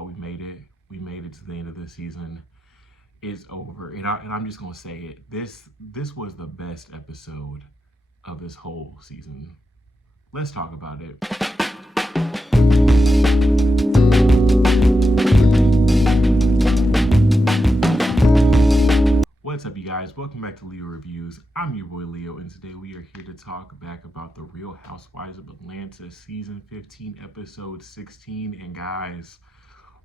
y'all. We made it. We made it to the end of the season. It's over. And I'm just going to say it. This was the best episode of this whole season. Let's talk about it. What's up, you guys? Welcome back to Leo Reviews. I'm your boy Leo, and today we are here to talk back about the Real Housewives of Atlanta season 15, episode 16. And guys,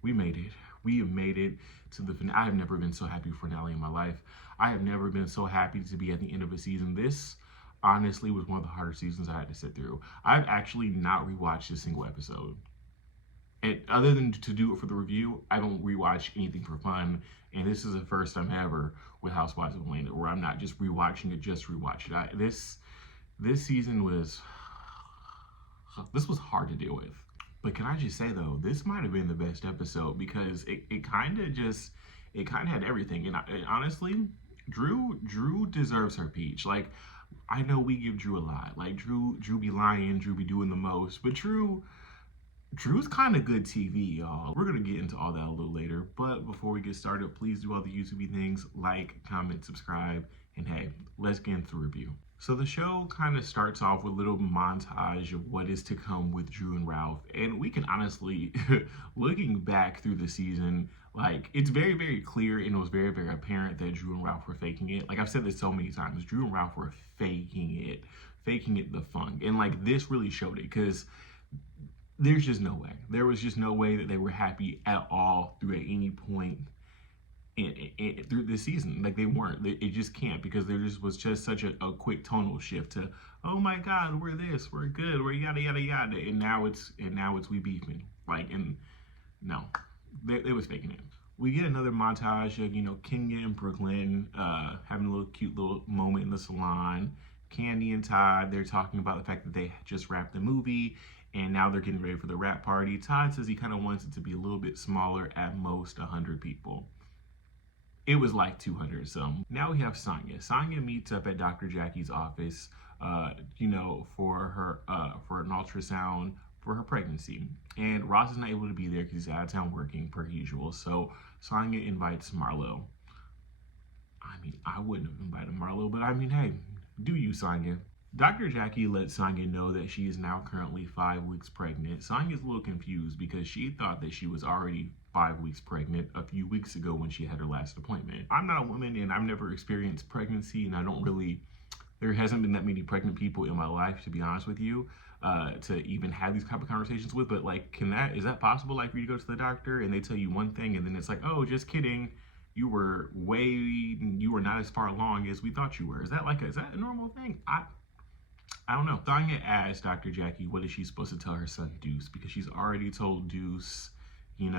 we made it. We have made it to the finale. I have never been so happy for finale in my life. I have never been so happy to be at the end of a season. This honestly was one of the harder seasons I had to sit through. I've actually not rewatched a single episode. And other than to do it for the review, I don't rewatch anything for fun. And this is the first time ever with Housewives of Atlanta where I'm not just rewatching it, just rewatch it. This season was hard to deal with. But can I just say though, this might have been the best episode because it kind of had everything. And honestly, Drew deserves her peach. Like, I know we give Drew a lot. Like Drew be lying, Drew be doing the most, but Drew's kind of good TV, y'all. We're going to get into all that a little later, but before we get started, please do all the YouTube things, like, comment, subscribe, and hey, let's get into the review. So the show kind of starts off with a little montage of what is to come with Drew and Ralph, and we can honestly, looking back through the season, like, it's very, very clear, and it was very, very apparent that Drew and Ralph were faking it. Like, I've said this so many times, Drew and Ralph were faking it the funk, and like, this really showed it, because there's just no way. There was just no way that they were happy at all through at any point through this season. Like, they weren't. It just can't, because there just was just such a quick tonal shift to, oh my God, we're this, we're good, we're yada yada yada, and now it's we beefing. Like, and no, they was faking it. We get another montage of Kenya and Brooklyn having a little cute little moment in the salon. Candy and Todd, they're talking about the fact that they just wrapped the movie and now they're getting ready for the wrap party. Todd says he kind of wants it to be a little bit smaller, at most 100 people. It was like 200 some. Now we have Sonya. Sonya meets up at Dr. Jackie's office, for an ultrasound for her pregnancy. And Ross is not able to be there because he's out of town working per usual. So Sonya invites Marlo. I mean, I wouldn't have invited Marlo, but I mean, hey, do you, Sonya? Dr. Jackie lets Sonya know that she is now currently 5 weeks pregnant. Sonya's a little confused because she thought that she was already 5 weeks pregnant a few weeks ago when she had her last appointment. I'm not a woman and I've never experienced pregnancy, and there hasn't been that many pregnant people in my life, to be honest with you, to even have these type of conversations with. But like, is that possible? Like, for you to go to the doctor and they tell you one thing and then it's like, oh, just kidding. You were not as far along as we thought you were. Is that a normal thing? I don't know. Sonya asked Dr. Jackie what is she supposed to tell her son Deuce, because she's already told Deuce, the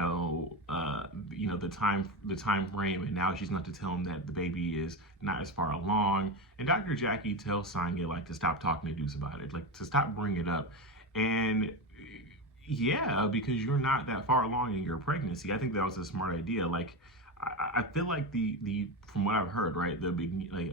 time frame, and now she's going to tell him that the baby is not as far along. And Dr. Jackie tells Sonya to stop talking to Deuce about it, to stop bringing it up. And yeah, because you're not that far along in your pregnancy. I think that was a smart idea. I feel like the from what I've heard, right, I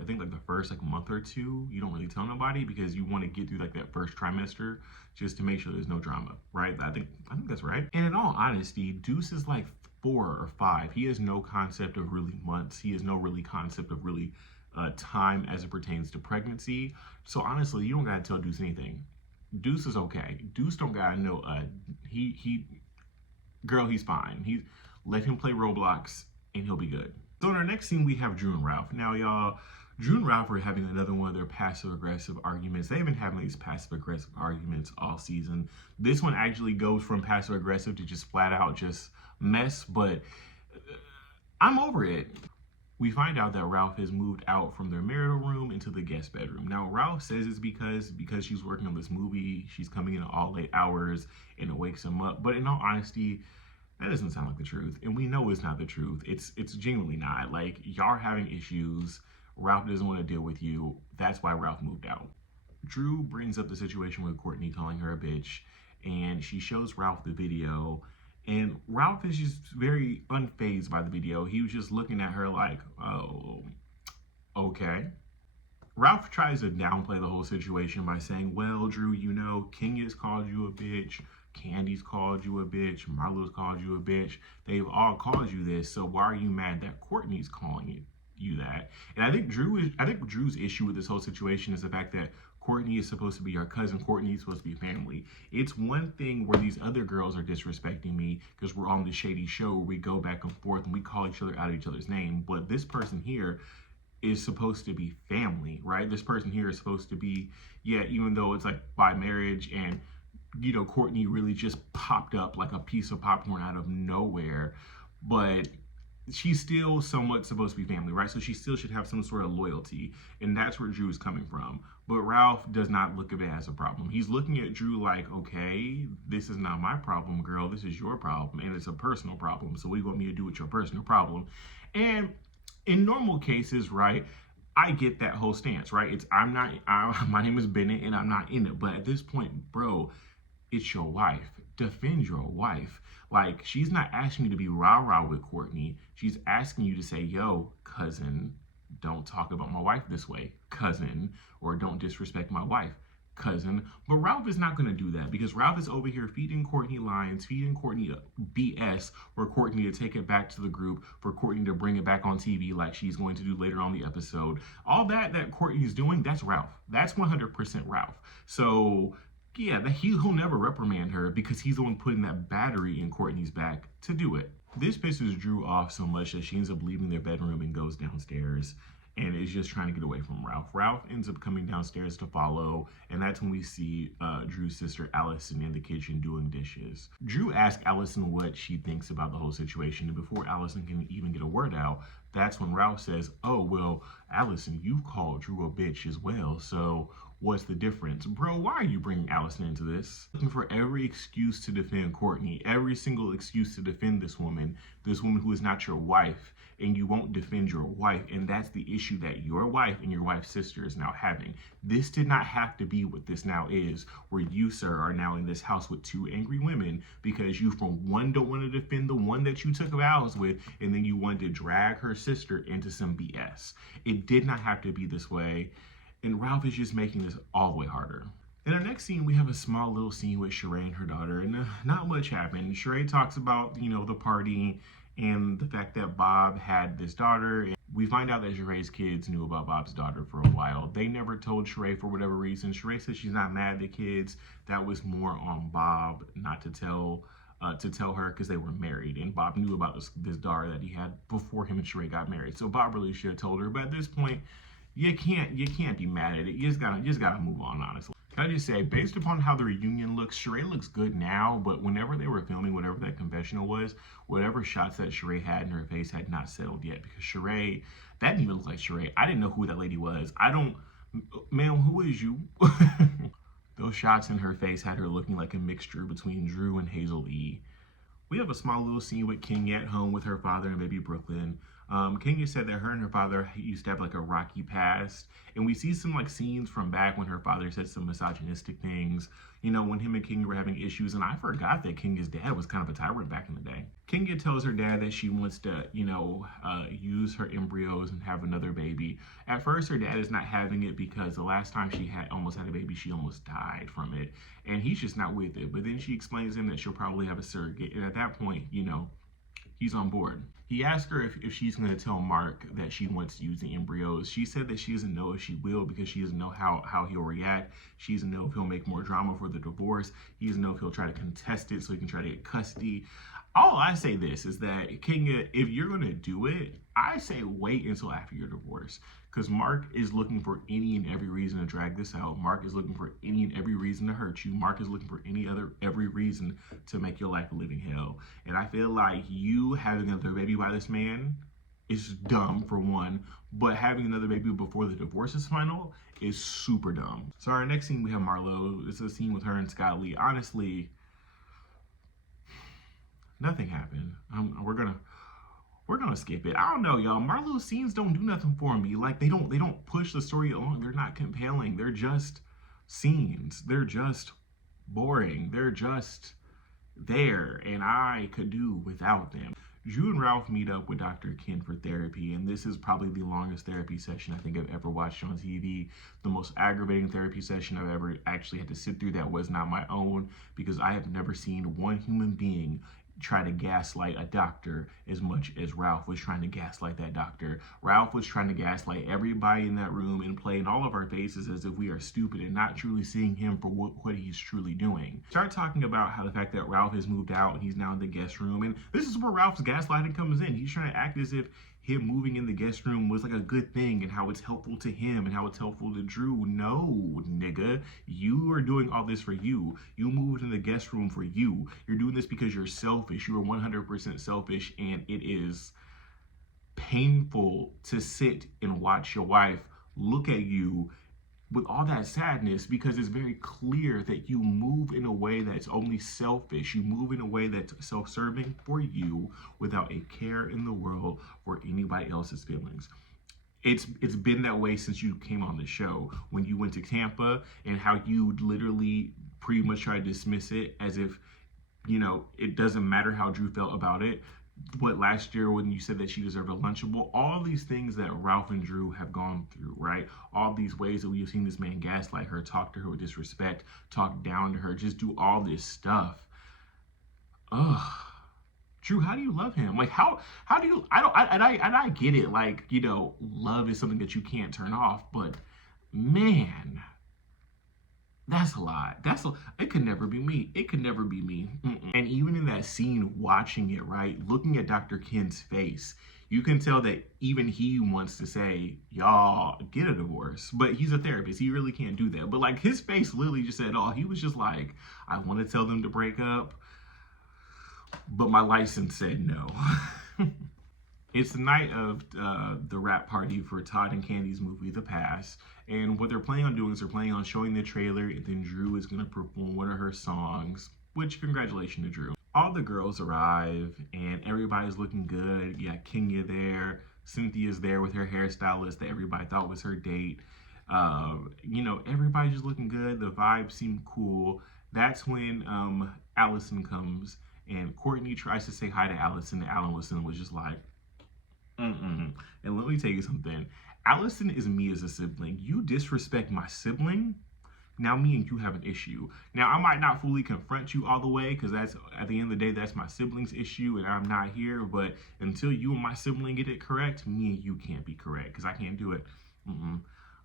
think the first month or two, you don't really tell nobody because you want to get through that first trimester just to make sure there's no drama, right? I think that's right. And in all honesty, Deuce is 4 or 5. He has no concept of really months. He has no really concept of really time as it pertains to pregnancy. So honestly, you don't gotta tell Deuce anything. Deuce is okay. Deuce don't gotta know. He's fine. Let him play Roblox and he'll be good. So in our next scene, we have Drew and Ralph. Now, y'all, Drew and Ralph are having another one of their passive-aggressive arguments. They've been having these passive-aggressive arguments all season. This one actually goes from passive-aggressive to just flat-out just mess, but I'm over it. We find out that Ralph has moved out from their marital room into the guest bedroom. Now, Ralph says it's because she's working on this movie. She's coming in at all late hours and it wakes him up. But in all honesty, that doesn't sound like the truth, and we know it's not the truth. It's genuinely not. Y'all are having issues. Ralph doesn't want to deal with you. That's why Ralph moved out. Drew brings up the situation with Courtney calling her a bitch, and she shows Ralph the video, and Ralph is just very unfazed by the video. He was just looking at her like, oh, okay. Ralph tries to downplay the whole situation by saying, well, Drew, Kenya's called you a bitch. Candy's called you a bitch. Marlo's called you a bitch. They've all called you this. So why are you mad that Courtney's calling you that? And I think Drew's issue with this whole situation is the fact that Courtney is supposed to be our cousin. Courtney is supposed to be family. It's one thing where these other girls are disrespecting me because we're on the shady show where we go back and forth and we call each other out of each other's name. But this person here is supposed to be family, right? This person here is supposed to be, yeah, even though it's like by marriage and, you know, Courtney really just popped up like a piece of popcorn out of nowhere, but she's still somewhat supposed to be family, right? So she still should have some sort of loyalty, and that's where Drew is coming from. But Ralph does not look at it as a problem. He's looking at Drew like, okay, this is not my problem, girl. This is your problem, and it's a personal problem. So what do you want me to do with your personal problem? And in normal cases, right, I get that whole stance, right? My name is Bennett, and I'm not in it. But at this point, bro, it's your wife. Defend your wife. Like, she's not asking you to be rah-rah with Courtney. She's asking you to say, yo, cousin, don't talk about my wife this way, cousin, or don't disrespect my wife, cousin. But Ralph is not going to do that because Ralph is over here feeding Courtney lines, feeding Courtney BS for Courtney to take it back to the group, for Courtney to bring it back on TV like she's going to do later on the episode. All that Courtney's doing, that's Ralph. That's 100% Ralph. So yeah, he'll never reprimand her because he's the one putting that battery in Courtney's back to do it. This pisses Drew off so much that she ends up leaving their bedroom and goes downstairs and is just trying to get away from Ralph. Ralph ends up coming downstairs to follow, and that's when we see Drew's sister Allison in the kitchen doing dishes. Drew asks Allison what she thinks about the whole situation, and before Allison can even get a word out, that's when Ralph says, oh, well, Allison, you've called Drew a bitch as well, so what's the difference? Bro, why are you bringing Allison into this? Looking for every excuse to defend Courtney, every single excuse to defend this woman who is not your wife, and you won't defend your wife, and that's the issue that your wife and your wife's sister is now having. This did not have to be what this now is, where you, sir, are now in this house with two angry women because you, for one, don't want to defend the one that you took vows with, and then you wanted to drag her sister into some BS. It did not have to be this way. And Ralph is just making this all the way harder. In our next scene, we have a small little scene with Sheree and her daughter, and not much happened. Sheree talks about, you know, the party and the fact that Bob had this daughter. We find out that Sheree's kids knew about Bob's daughter for a while. They never told Sheree for whatever reason. Sheree says she's not mad at the kids. That was more on Bob not to tell her because they were married, and Bob knew about this daughter that he had before him and Sheree got married. So Bob really should have told her, but at this point, you can't be mad at it. You just gotta move on, honestly. Can I just say, based upon how the reunion looks, Sheree looks good now, but whenever they were filming whatever that confessional was, whatever shots that Sheree had in her face had not settled yet, because Sheree, that didn't even look like Sheree. I didn't know who that lady was. Ma'am, who is you? Those shots in her face had her looking like a mixture between Drew and Hazel E. We have a small little scene with Kenya at home with her father and baby Brooklyn. Kenya said that her and her father used to have like a rocky past, and we see some like scenes from back when her father said some misogynistic things, you know, when him and Kenya were having issues, and I forgot that Kenya's dad was kind of a tyrant back in the day. Kenya tells her dad that she wants to, you know, use her embryos and have another baby. At first, her dad is not having it because the last time she almost had a baby, she almost died from it, and he's just not with it. But then she explains to him that she'll probably have a surrogate, and at that point, you know, he's on board. He asked her if she's going to tell Mark that she wants to use the embryos. She said that she doesn't know if she will because she doesn't know how he'll react. She doesn't know if he'll make more drama for the divorce. He doesn't know if he'll try to contest it so he can try to get custody. All I say this is that, Kenya, if you're going to do it, I say wait until after your divorce. Because Mark is looking for any and every reason to drag this out. Mark is looking for any and every reason to hurt you. Mark is looking for every reason to make your life a living hell. And I feel like you having another baby by this man is dumb, for one. But having another baby before the divorce is final is super dumb. So our next scene, we have Marlo. It's a scene with her and Scott Lee. Honestly, nothing happened. We're gonna skip it. I don't know, y'all. Marlo's scenes don't do nothing for me. Like, they don't push the story along. They're not compelling. They're just scenes. They're just boring. They're just there, and I could do without them. Drew and Ralph meet up with Dr. Ken for therapy, and this is probably the longest therapy session I think I've ever watched on TV. The most aggravating therapy session I've ever actually had to sit through that was not my own, because I have never seen one human being try to gaslight a doctor as much as Ralph was trying to gaslight that doctor. Ralph was trying to gaslight everybody in that room and play in all of our faces as if we are stupid and not truly seeing him for what he's truly doing. Start talking about how the fact that Ralph has moved out and he's now in the guest room, and this is where Ralph's gaslighting comes in. He's trying to act as if him moving in the guest room was like a good thing and how it's helpful to him and how it's helpful to Drew. No, nigga, you are doing all this for you. You moved in the guest room for you. You're doing this because you're selfish. You are 100% selfish, and it is painful to sit and watch your wife look at you with all that sadness, because it's very clear that you move in a way that's only selfish. You move in a way that's self-serving for you without a care in the world for anybody else's feelings. It's been that way since you came on the show, when you went to Tampa, and how you literally pretty much tried to dismiss it as if, you know, it doesn't matter how Drew felt about it. What, last year when you said that she deserved a Lunchable, all these things that Ralph and Drew have gone through, right? All these ways that we've seen this man gaslight her, talk to her with disrespect, talk down to her, just do all this stuff. Ugh. Drew, how do you love him? Like, how do you, I get it. Like, you know, love is something that you can't turn off, but man, that's a lot. It could never be me. It could never be me. And even in that scene, watching it, right, looking at Dr. Ken's face, you can tell that even he wants to say, y'all get a divorce, but he's a therapist. He really can't do that. But like, his face literally just said all. He was just like, I want to tell them to break up, but my license said no. It's the night of the wrap party for Todd and Candy's movie, The Pass. And what they're planning on doing is they're planning on showing the trailer, and then Drew is going to perform one of her songs, which, congratulations to Drew. All the girls arrive, and everybody's looking good. You got Kenya there. Cynthia's there with her hairstylist that everybody thought was her date. You know, everybody's just looking good. The vibes seem cool. That's when Allison comes, and Courtney tries to say hi to Allison, and Allison was just like, and let me tell you something. Allison is me as a sibling. You disrespect my sibling, now me and you have an issue. Now, I might not fully confront you all the way, because that's, at the end of the day, that's my sibling's issue and I'm not here. But until you and my sibling get it correct, me and you can't be correct, because I can't do it.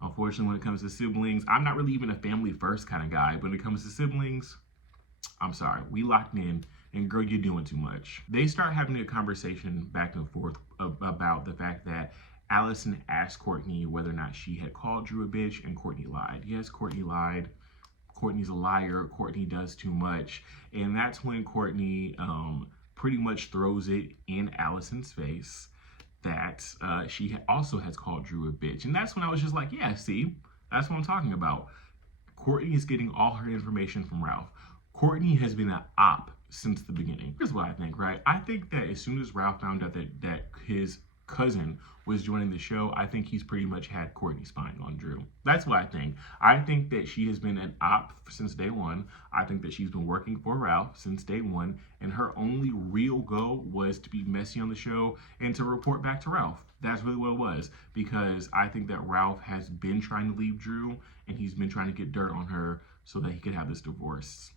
Unfortunately, when it comes to siblings, I'm not really even a family first kind of guy. But when it comes to siblings, I'm sorry, we locked in, and girl, you're doing too much. They start having a conversation back and forth about the fact that Allison asked Courtney whether or not she had called Drew a bitch, and Courtney lied. Yes, Courtney lied. Courtney's a liar. Courtney does too much. And that's when Courtney pretty much throws it in Allison's face that she also has called Drew a bitch. And that's when I was just like, yeah, see, that's what I'm talking about. Courtney is getting all her information from Ralph. Courtney has been an op since the beginning. Here's what I think, right? I think that as soon as Ralph found out that his cousin was joining the show, I think he's pretty much had Courtney spying on Drew. That's what I think. I think that she has been an op since day one. I think that she's been working for Ralph since day one, and her only real goal was to be messy on the show and to report back to Ralph. That's really what it was, because I think that Ralph has been trying to leave Drew, and he's been trying to get dirt on her so that he could have this divorce.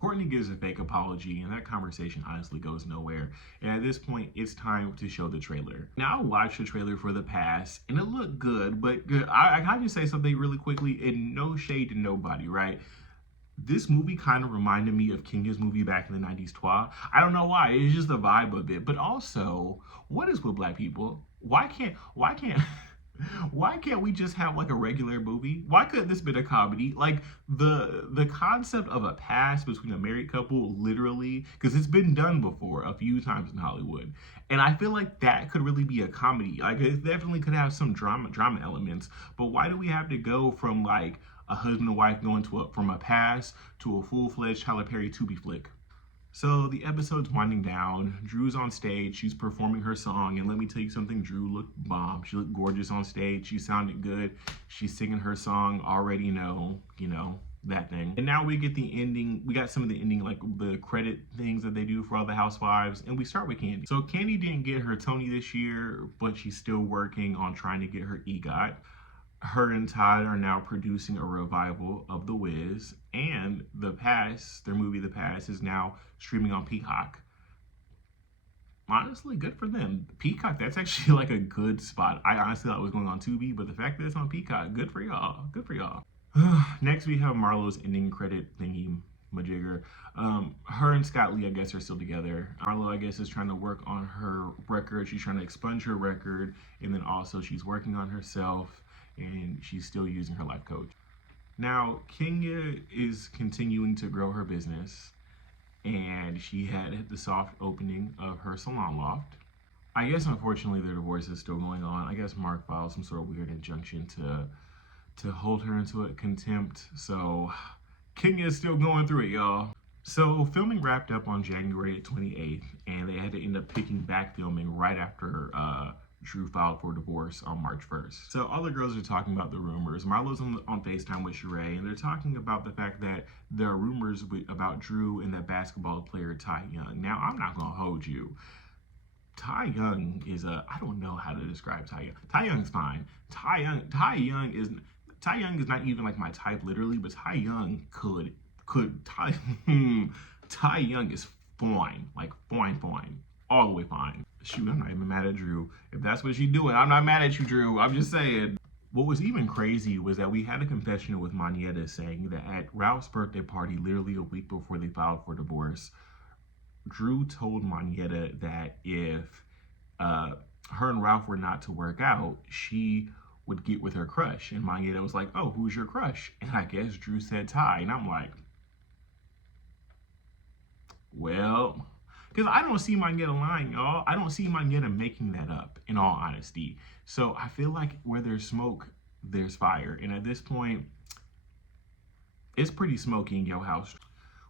Courtney gives a fake apology, and that conversation honestly goes nowhere. And at this point, it's time to show the trailer. Now, I watched the trailer for The Pass, and it looked good, but I can just say something really quickly, and no shade to nobody, right? This movie kind of reminded me of Kenya's movie back in the 90s, Twa. I don't know why, it's just the vibe of it. But also, what is with black people? Why can't we just have like a regular movie? Why couldn't this been a comedy? Like the concept of a pass between a married couple, literally, because it's been done before a few times in Hollywood. And I feel like that could really be a comedy. Like, it definitely could have some drama elements. But why do we have to go from like a husband and wife going from a pass to a full-fledged Tyler Perry Tubi flick? So the episode's winding down. Drew's on stage. She's performing her song. And let me tell you something, Drew looked bomb. She looked gorgeous on stage. She sounded good. She's singing her song, Already Know, you know. that thing. And now we get the ending. We got some of the ending, like the credit things that they do for all the housewives. And we start with Candy. So Candy didn't get her Tony this year, but she's still working on trying to get her EGOT. Her and Todd are now producing a revival of The Wiz, and their movie The Pass, is now streaming on Peacock. Honestly, good for them. Peacock, that's actually like a good spot. I honestly thought it was going on Tubi, but the fact that it's on Peacock, good for y'all. Good for y'all. Next, we have Marlo's ending credit thingy majigger. Her and Scott Lee, I guess, are still together. Marlo, I guess, is trying to work on her record. She's trying to expunge her record, and then also she's working on herself, and she's still using her life coach. Now, Kenya is continuing to grow her business, and she had the soft opening of her salon loft. I guess, unfortunately, their divorce is still going on. I guess Mark filed some sort of weird injunction to hold her into a contempt. So Kenya is still going through it, y'all. So filming wrapped up on January 28th, and they had to end up picking back filming right after Drew filed for divorce on March 1st. So all the girls are talking about the rumors. Marlo's on FaceTime with Sheree, and they're talking about the fact that there are rumors about Drew and that basketball player Ty Young. Now, I'm not going to hold you. Ty Young is I don't know how to describe Ty Young. Ty Young's fine. Ty Young is not even like my type literally, but Ty Young Ty Young is fine, like fine, all the way fine. Shoot, I'm not even mad at Drew. If that's what she's doing, I'm not mad at you, Drew. I'm just saying. What was even crazy was that we had a confessional with Monietta saying that at Ralph's birthday party, literally a week before they filed for divorce, Drew told Monietta that if her and Ralph were not to work out, she would get with her crush. And Monietta was like, oh, who's your crush? And I guess Drew said Ty. And I'm like, well, because I don't see Monietta lying, y'all. I don't see Monietta making that up, in all honesty. So I feel like where there's smoke, there's fire. And at this point, it's pretty smoky in your house.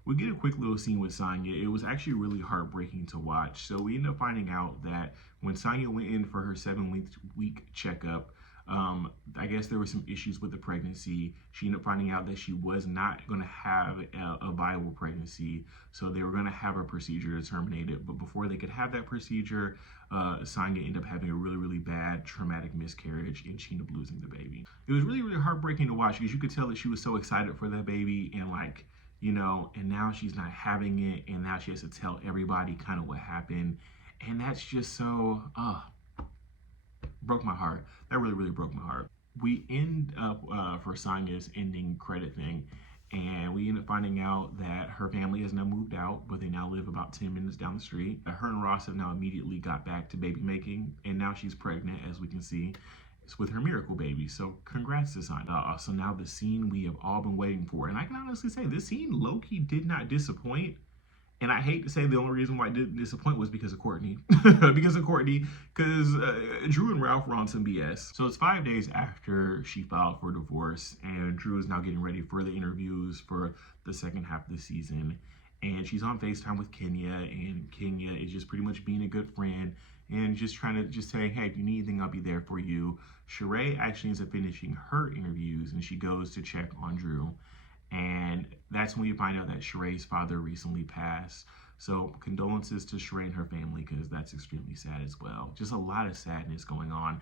We get a quick little scene with Sonya. It was actually really heartbreaking to watch. So we end up finding out that when Sonya went in for her 7-week checkup, I guess there were some issues with the pregnancy. She ended up finding out that she was not going to have a viable pregnancy, so they were going to have a procedure to terminate it. But before they could have that procedure, Sonya ended up having a really, really bad traumatic miscarriage, and she ended up losing the baby. It was really, really heartbreaking to watch because you could tell that she was so excited for that baby, and like, you know, and now she's not having it, and now she has to tell everybody kind of what happened, and that's just so, broke my heart. That really, really broke my heart. We end up for Sonya's ending credit thing, and we end up finding out that her family has now moved out, but they now live about 10 minutes down the street. Her and Ross have now immediately got back to baby making, and now she's pregnant, as we can see. It's with her miracle baby. So congrats to Sonya. So now the scene we have all been waiting for, and I can honestly say this scene low-key did not disappoint. And I hate to say the only reason why it didn't disappoint was because of Courtney. because Drew and Ralph were on some BS. So it's 5 days after she filed for divorce, and Drew is now getting ready for the interviews for the second half of the season. And she's on FaceTime with Kenya, and Kenya is just pretty much being a good friend and just trying to just say, hey, if you need anything, I'll be there for you. Sheree actually ends up finishing her interviews, and she goes to check on Drew. And that's when you find out that Sheree's father recently passed. So condolences to Sheree and her family, because that's extremely sad as well. Just a lot of sadness going on.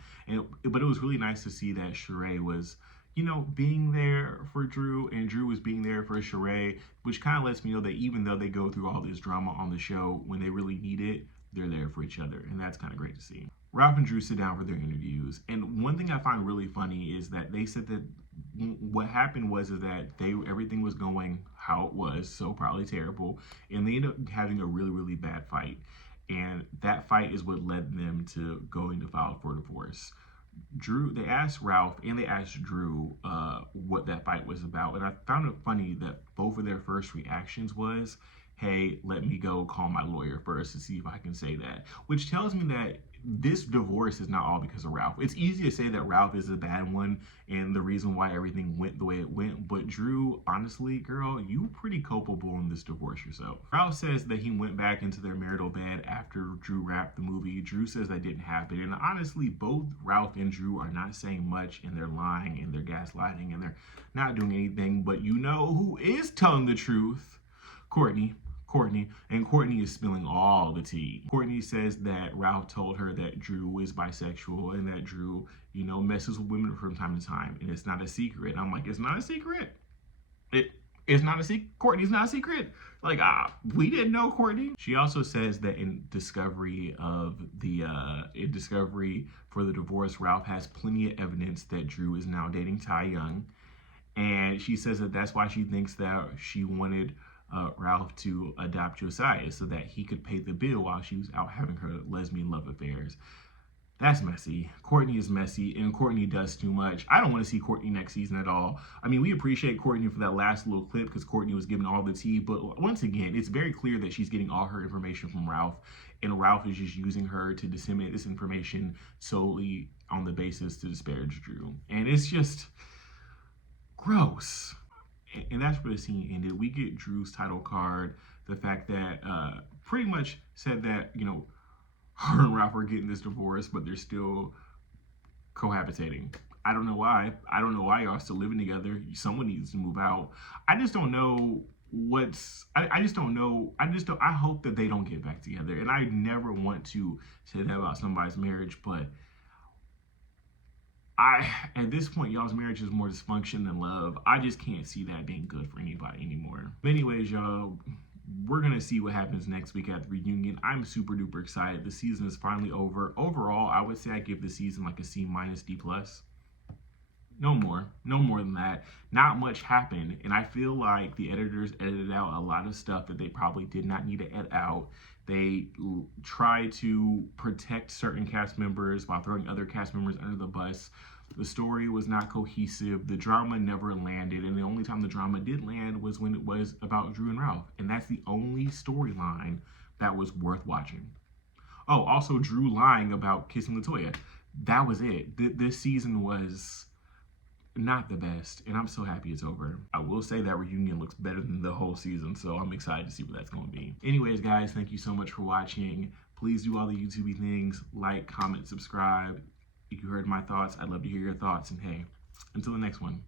But it was really nice to see that Sheree was, you know, being there for Drew, and Drew was being there for Sheree, which kind of lets me know that even though they go through all this drama on the show, when they really need it, they're there for each other. And that's kind of great to see. Ralph and Drew sit down for their interviews. And one thing I find really funny is that they said that what happened was that everything was going how it was, so probably terrible, and they ended up having a really, really bad fight. And that fight is what led them to going to file for divorce. They asked Ralph and they asked Drew what that fight was about. And I found it funny that both of their first reactions was hey, let me go call my lawyer first to see if I can say that. Which tells me that this divorce is not all because of Ralph. It's easy to say that Ralph is a bad one and the reason why everything went the way it went, but Drew, honestly, girl, you pretty culpable in this divorce yourself. Ralph says that he went back into their marital bed after Drew wrapped the movie. Drew says that didn't happen, and honestly, both Ralph and Drew are not saying much, and they're lying, and they're gaslighting, and they're not doing anything, but you know who is telling the truth? Courtney, and Courtney is spilling all the tea. Courtney says that Ralph told her that Drew is bisexual and that Drew, messes with women from time to time, and it's not a secret. I'm like, it's not a secret. It's not a secret. Courtney's not a secret. Like, we didn't know, Courtney. She also says that in discovery for the divorce, Ralph has plenty of evidence that Drew is now dating Ty Young, and she says that that's why she thinks that she wanted Ralph to adopt Josiah so that he could pay the bill while she was out having her lesbian love affairs. That's messy. Courtney is messy, and Courtney does too much. I don't want to see Courtney next season at all. I mean, we appreciate Courtney for that last little clip because Courtney was giving all the tea, but once again, it's very clear that she's getting all her information from Ralph, and Ralph is just using her to disseminate this information solely on the basis to disparage Drew. And it's just gross. And that's where the scene ended. We get Drew's title card, the fact that pretty much said that, her and Ralph are getting this divorce, but they're still cohabitating. I don't know why. I don't know why y'all still living together. Someone needs to move out. I just don't know I just don't know. I hope that they don't get back together. And I never want to say that about somebody's marriage, but at this point, y'all's marriage is more dysfunction than love. I just can't see that being good for anybody anymore. But anyways, y'all, we're going to see what happens next week at the reunion. I'm super duper excited. The season is finally over. Overall, I would say I give the season like a C minus D plus. No more than that. Not much happened. And I feel like the editors edited out a lot of stuff that they probably did not need to edit out. They try to protect certain cast members while throwing other cast members under the bus. The story was not cohesive. The drama never landed. And the only time the drama did land was when it was about Drew and Ralph. And that's the only storyline that was worth watching. Oh, also Drew lying about kissing LaToya. That was it. This season was not the best, and I'm so happy it's over. I will say that reunion looks better than the whole season, so I'm excited to see what that's going to be. Anyways, guys, thank you so much for watching. Please do all the YouTube things, like, comment, subscribe. If you heard my thoughts, I'd love to hear your thoughts, and hey, until the next one.